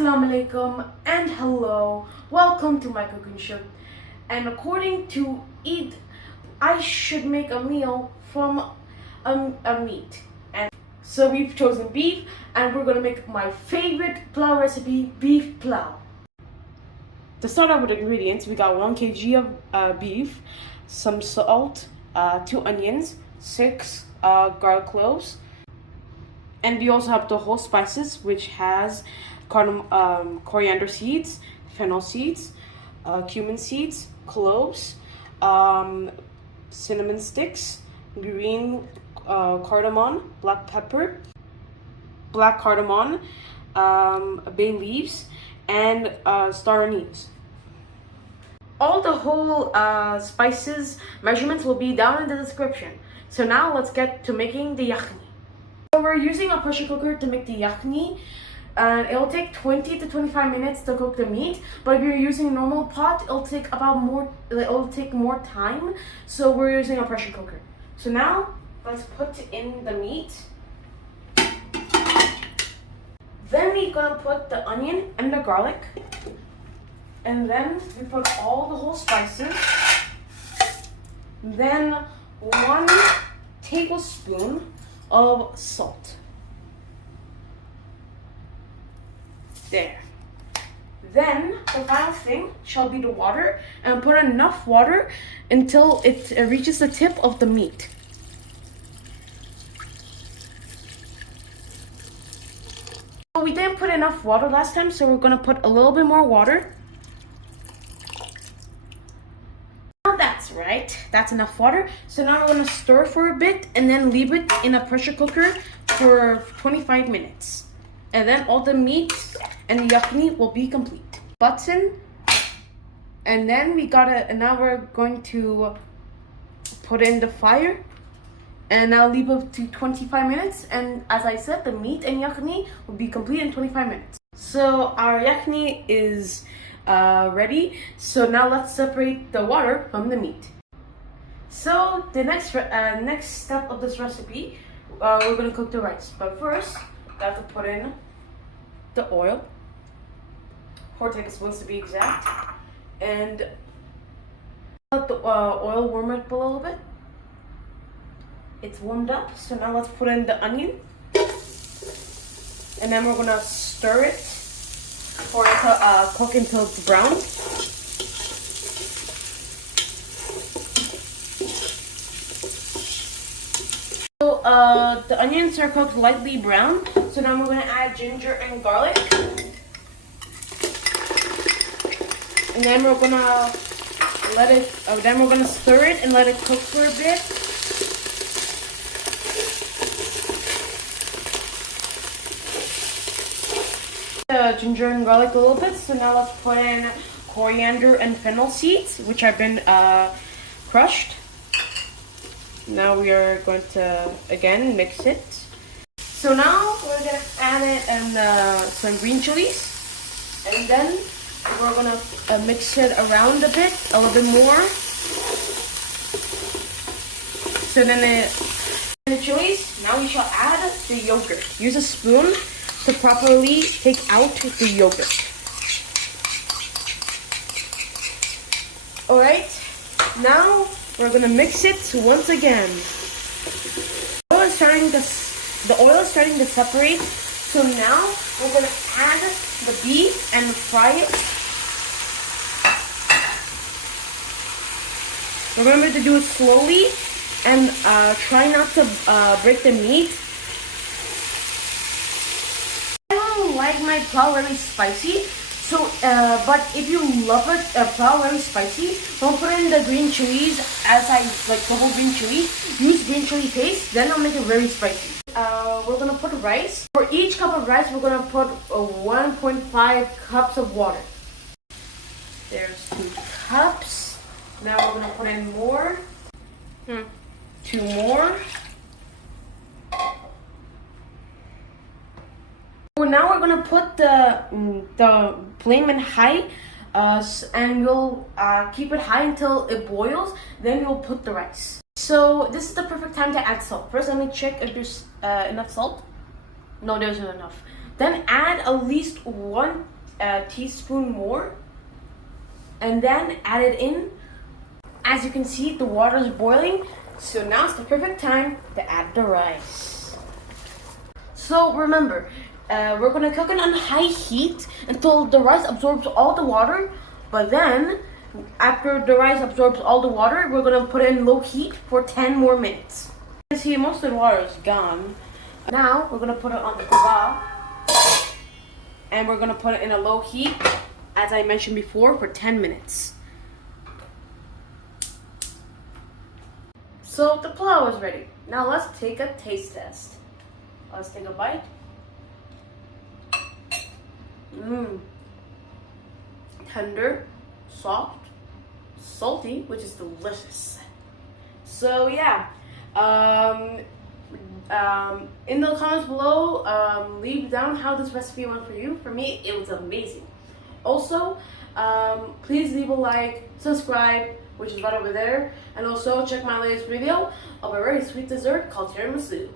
Assalamu alaikum and hello, welcome to my cooking show. And according to Eid, I should make a meal from a meat. And so we've chosen beef, and we're gonna make my favorite pulao recipe, beef pulao. To start out with ingredients, we got 1 kg of beef, some salt, 2 onions, 6 garlic cloves, and we also have the whole spices, which has coriander seeds, fennel seeds, cumin seeds, cloves, cinnamon sticks, green cardamom, black pepper, black cardamom, bay leaves, and Staranese. All the whole spices measurements will be down in the description. So now let's get to making the yakani. So we're using a pressure cooker to make the yakani, and it'll take 20 to 25 minutes to cook the meat. But if you're using a normal pot, it'll take more time. So we're using a pressure cooker. So now let's put in the meat. Then we're gonna put the onion and the garlic, and then we put all the whole spices. Then 1 tablespoon of salt. There. Then the final thing shall be the water, and put enough water until it reaches the tip of the meat. We didn't put enough water last time, so we're gonna put a little bit more water. Now that's right, that's enough water. So now we're gonna stir for a bit and then leave it in a pressure cooker for 25 minutes. And then all the meat and the yakani will be complete. Button, and then now we're going to put in the fire. And now leave it to 25 minutes, and as I said, the meat and yakani will be complete in 25 minutes. So our yakani is ready. So now let's separate the water from the meat. So the next step of this recipe, we're gonna cook the rice. But first, I have to put in the oil, 4 tablespoons to be exact, and let the oil warm up a little bit. It's warmed up, so now let's put in the onion, and then we're gonna stir it for it to cook until it's brown. So the onions are cooked lightly brown, so now we're gonna add ginger and garlic, and then we're gonna stir it and let it cook for a bit. Ginger and garlic a little bit, so now let's put in coriander and fennel seeds, which have been crushed. Now we are going to again mix it. So now we're gonna add it and some green chilies, and then we're gonna mix it around a little bit more. So then the chilies. Now we shall add the yogurt. Use a spoon to properly take out the yogurt. Alright, now we're gonna mix it once again. The oil is starting to separate, so now we're gonna add the beef and fry it. Remember to do it slowly and try not to break the meat. Like my pulao very spicy, so but if you love it pulao very spicy, don't put in the green chilies as I like the whole green chili. Use green chili paste, then I'll make it very spicy. We're gonna put rice. For each cup of rice, we're gonna put 1.5 cups of water. There's 2 cups. Now we're gonna put in more. 2 more. Now we're gonna put the flame in high, and we'll keep it high until it boils. Then we'll put the rice. So this is the perfect time to add salt. First, let me check if there's enough salt. No, there's not enough. Then add at least 1 teaspoon more, and then add it in. As you can see, the water is boiling, so now it's the perfect time to add the rice. So remember, we're gonna cook it on high heat until the rice absorbs all the water, but then after the rice absorbs all the water, we're gonna put it in low heat for 10 more minutes. You can see most of the water is gone. Now we're gonna put it on the tava, and we're gonna put it in a low heat, as I mentioned before, for 10 minutes. So the pulao is ready. Now let's take a taste test. Let's take a bite. Tender, soft, salty, which is delicious. So yeah, in the comments below, leave down how this recipe went for you. For me, it was amazing. Also, please leave a like, subscribe, which is right over there, and also check my latest video of a very sweet dessert called tiramisu.